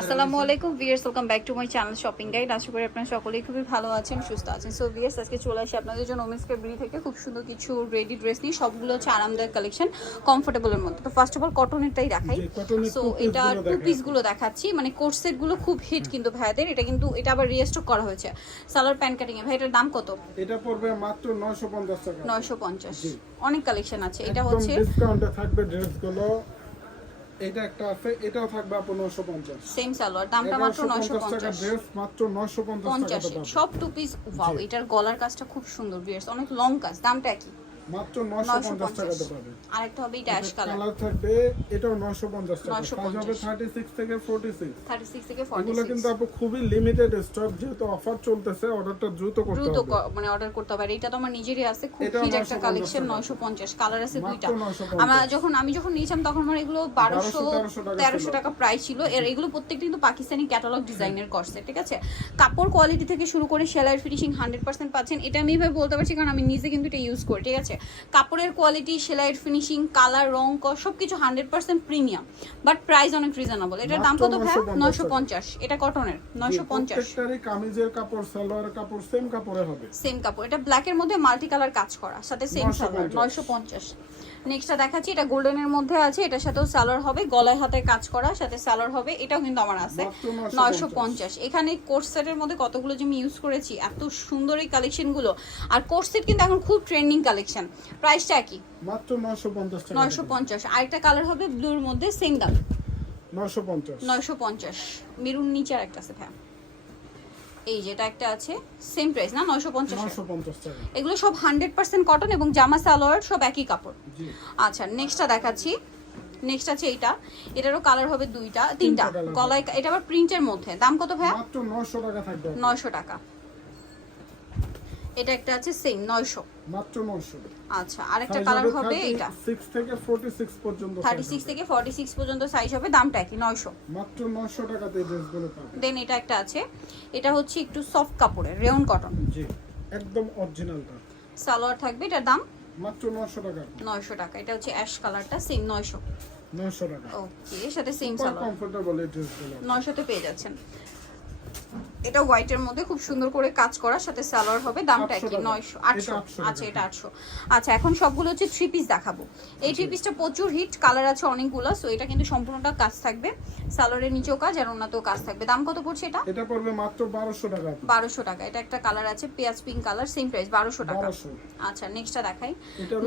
আসসালামু আলাইকুম viewers welcome back to my channel shopping guide আশা করি আপনারা সকলেই খুবই ভালো আছেন সুস্থ আছেন। সো ভিয়ার্স আজকে চলে আসি আপনাদের জন্য ওমেন্স বিড়ি থেকে। খুব সুন্দর কিছু রেডি ড্রেস নিয়ে। সবগুলো হচ্ছে আরামদায়ক কালেকশন কমফোর্টেবলের মধ্যে। তো ফার্স্ট অফ অল কটনেরটাই দেখাই। সো এটা টু দেখাই। পিসগুলো দেখাচ্ছি। মানে কোর্সেটগুলো খুব হিট কিন্তু ভাইয়াদের। এটা কিন্তু এটা আবার রিস্টক করা হয়েছে। সালোয়ার প্যান্ট কাটিং এ ভাই এটার দাম কত? এটা পড়বে মাত্র 950 টাকা। নয়শো পঞ্চাশ। জি। অনেক কালেকশন আছে। এটা হচ্ছে ডিসকাউন্টে থাকবে ড্রেসগুলো এটা একটা আছে এটাও থাকবে আপনার 950 সেম সালোয়ার দামটা মাত্র 950 টাকা ড্রেস মাত্র 950 টাকা সব টু পিস ওয়াও এটার গলার কাজটা খুব সুন্দর ভিউয়ার্স অনেক লং কাজ দামটা কি মাত্র 950 টাকাতে পঞ্চাশ পাবে। আরেকটা হবে অ্যাশ কালার কালার থাকবে এটাও 950 টাকা। 950 সাইজ হবে 36 থেকে 46 থার্টি সিক্স থেকে ফর্টি এগুলো কিন্তু আপু খুবই লিমিটেড স্টক যেহেতু অফার চলতেছে অর্ডারটা দ্রুত করতে দ্রুত হবে। মানে অর্ডার করতে হবে। এটা তো আমার নিজেরই আছে খুব হিট একটা কালেকশন টাকা। নয়শো পঞ্চাশ। কালার আছে দুইটা। 950 আমরা যখন আমি যখন নিয়েছিলাম তখন আমার এগুলো বারোশো 1300 টাকা তেরোশো টাকা প্রাইস ছিল। এর এগুলো প্রত্যেকটা কিন্তু পাকিস্তানি ক্যাটালগ ডিজাইনের করছে ঠিক আছে? কাপড় কোয়ালিটি থেকে শুরু করে সেলাইয়ের ফিনিশিং হান্ড্রেড পার্সেন্ট পাচ্ছেন। এটা আমি এভাবে বলতে পারছি কারণ আমি নিজে কিন্তু এটা ইউজ করি ঠিক আছে? কাপড়ের কোয়ালিটি সেলাইয়ের ফিনিশিং কালার রং সব কিছু hundred percent premium but price অনেক রিজনেবল এটার দাম কত ভাই নয়শো পঞ্চাশ। এটা কটনের নয়শো পঞ্চাশ। কামিজের কাপড় সালোয়ার কাপড় সেম কাপড়ে হবে। সেম কাপড়। এটা ব্ল্যাকের মধ্যে মাল্টি কালার কাজ করা সাথে সেম সালোয়ার নয়শো পঞ্চাশ। নেক্সটটা দেখাচ্ছি এটা গোল্ডেনের মধ্যে আছে এটার সাথেও সালোয়ার হবে গলায় হাতে কাজ করা সাথে সালোয়ার হবে এটাও কিন্তু আমার আছে নয়শো পঞ্চাশ। এখানে কোর্স সেটের মধ্যে কতগুলো যে আমি ইউজ করেছি এত সুন্দর এই কালেকশনগুলো আর কোর্স সেট কিন্তু এখন খুব ট্রেন্ডিং কালেকশন প্রাইসটা কি মাত্র 950 টাকা নয়শো পঞ্চাশ। আরেকটা কালার হবে ব্লুর মধ্যে সেম দাম 950 নয়শো পঞ্চাশ। মেরুন নিচে আর একটা আছে ভ্যা এই যেটা একটা আছে সেম প্রাইস না? নয়শো পঞ্চাশ। 950 টাকা। এগুলো সব হান্ড্রেড পার্সেন্ট কটন এবং জামা সালোয়ার সব একই কাপড়। আচ্ছা নেক্সটটা দেখাচ্ছি। নেক্সট আছে এইটা। এটারও কালার হবে দুইটা তিনটা। গলায় এটা আবার প্রিন্টের মধ্যে। দাম কত ভাইয়া? মাত্র 900 টাকা থাকবে। নয়শো টাকা। এটা একটা আছে সেম নয়শো। মাত্র 900 আচ্ছা আরেকটা কালার হবে এটা। 36 থেকে 46 পর্যন্ত থার্টি size সিক্স হবে। থেকে ফর্টি সিক্স পর্যন্ত সাইজ হবে দামটা একই নয়শো। মাত্র 900 টাকাতে ড্রেসগুলো পাবে দেন এটা একটা আছে এটা হচ্ছে একটু সফট কাপড়ের রেয়ন কটন জি একদম অরিজিনালটা সালোয়ার থাকবে এটার দাম? মাত্র 900 টাকা। নয়শো টাকা এটা হচ্ছে অ্যাশ কালারটা সেম নয়শো। 900 টাকা। ওকে সাথে সেম সালোয়ার। কমফোর্টেবল এই ড্রেসগুলো নয়শোতে পেয়ে যাচ্ছেন। এটা হোয়াইটের মধ্যে খুব সুন্দর করে কাজ করার সাথে সালোয়ার হবে দামটা 800 কি টাকা। নয়শো আটশো। 800 আচ্ছা। এটা আটশো। আচ্ছা এখন সবগুলো হচ্ছে থ্রি পিস দেখাবো। এই থ্রি পিসটা প্রচুর হিট কালার আছে অনেকগুলো সো এটা কিন্তু সম্পূর্ণটা কাজ থাকবে। সালোয়ারের নিচেও কাজ আর অন্যতেও কাজ থাকবে। দাম কত পড়ছে এটা? এটা পড়বে মাত্র 1200 টাকা। বারোশো টাকা। এটা একটা কালার আছে পেঁয়াজ পিঙ্ক কালার সেম প্রাইস বারোশো টাকা। 1200 আচ্ছা নেক্সটটা দেখাই।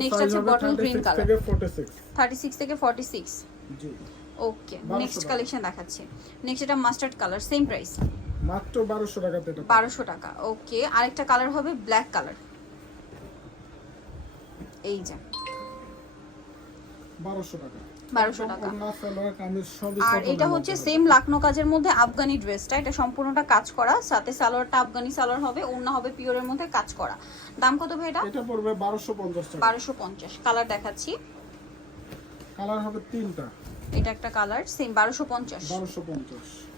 নেক্সট আছে বটল গ্রিন 36 কালার থেকে 46 থার্টি সিক্স থেকে forty six okay 1200 next. Collection দেখাচ্ছি। নেক্সট এটা মাস্টার্ড কালার সেম প্রাইস মাত্র 1200 টাকাতে এটা পাবে। বারোশো টাকা ওকে। আরেকটা কালার হবে ব্ল্যাক কালার। এই যে। 1200 টাকা। 1200 টাকা। ওড়না, সালোয়ার, কামিজ সবই আর এটা হচ্ছে সেম লাকনো কাজের মধ্যে আফগানি ড্রেসটা এটা সম্পূর্ণটা কাজ করা সাথে সালোয়ারটা আফগানি সালোয়ার হবে ওড়না হবে পিওরের মধ্যে কাজ করা। দাম কত ভাই এটা। এটা পড়বে 1250 টাকা। কালার দেখাচ্ছি। কালার হবে তিনটা। এটা একটা কালার সেম বারোশো পঞ্চাশ। 1250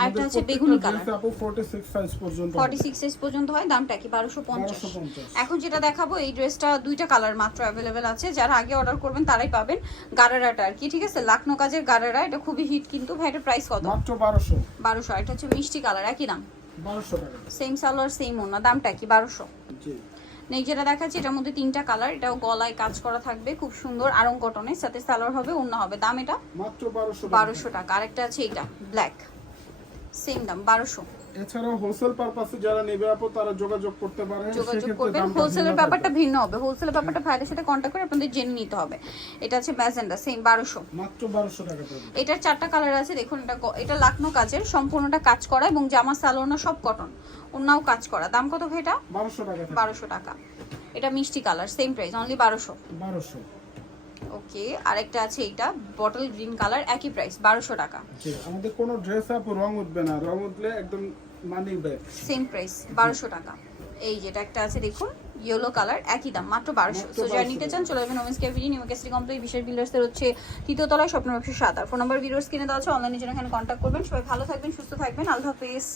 আরেকটা হচ্ছে বেগুনি কালার। dress আপু 46 সাইজ পর্যন্ত। ফর্টি সিক্স সাইজ পর্যন্ত হয় দামটা কি? বারোশো পঞ্চাশ। 1250 এখন যেটা দেখাবো এই ড্রেসটা দুইটা কালার মাত্র অ্যাভেলেবেল আছে। যারা আগে অর্ডার করবেন তারাই পাবেন গারারাটা আর কি ঠিক আছে? লাকনো কাজের গারারা এটা খুবই হিট কিন্তু। ভাই এটার প্রাইস কত? মাত্র 1200 বারোশো এটা হচ্ছে মিষ্টি কালার একই দাম? 1200 টাকা। সেম সালোয়ার সেম ওনা দামটা কি? বারোশো। জি। যেটা দেখাচ্ছি এটার মধ্যে তিনটা কালার এটাও গলায় কাজ করা থাকবে খুব সুন্দর আরং কটনের সাথে সালোয়ার হবে অন্য হবে। দাম এটা? মাত্র 1200 টাকা। বারোশো টাকা আরেকটা আছে এটা ব্ল্যাক সেম দাম বারোশো। এছাড়াও হোলসেল পারপাসে যারা নেবে আপু তারা যোগাযোগ করতে পারে যোগাযোগ করবেন। হোলসেলের ব্যাপারটা ভিন্ন হবে। হোলসেলের ব্যাপারটা ভাইদের সাথে কন্ট্যাক্ট করে আপনাদের জেনে নিতে হবে। এটা আছে ম্যাজেন্ডা সেম বারোশো। মাত্র 1200 টাকা এটার চারটা কালার আছে দেখুন এটা এটা লাকনো কাজের সম্পূর্ণটা কাজ করা এবং জামা সালোনা সব কটন অন্যও কাজ করা। দাম কত ভাই এটা? 1200 টাকা। বারোশো টাকা। এটা মিষ্টি কালার সেম প্রাইস অনলি বারোশো। 1200 ওকে আরেকটা আছে এইটা বটল গ্রিন কালার একই প্রাইস বারোশো টাকা। আমাদের কোনো ড্রেস আপু রং উঠবে না রং উঠলে একদম মানি ব্যাগ সেম প্রাইস বারোশো টাকা। এই যেটা একটা আছে দেখুন ইয়েলো কালার একই দাম মাত্র বারোশো। সো যারা নিতে চান চলে যাবেন women's KVD new Kesari complex বিশেষ বিল্ডার্সের হচ্ছে তৃতীয় তলায় স্বপ্ন ব্যবসা সাত আর ফোন নাম্বার ভিডিওস কিনে দেওয়া আছে অনলাইনে জন্য এখানে কন্ট্যাক্ট করবেন। সবাই ভালো থাকবেন সুস্থ থাকবেন। আল্লাহ হাফেজ।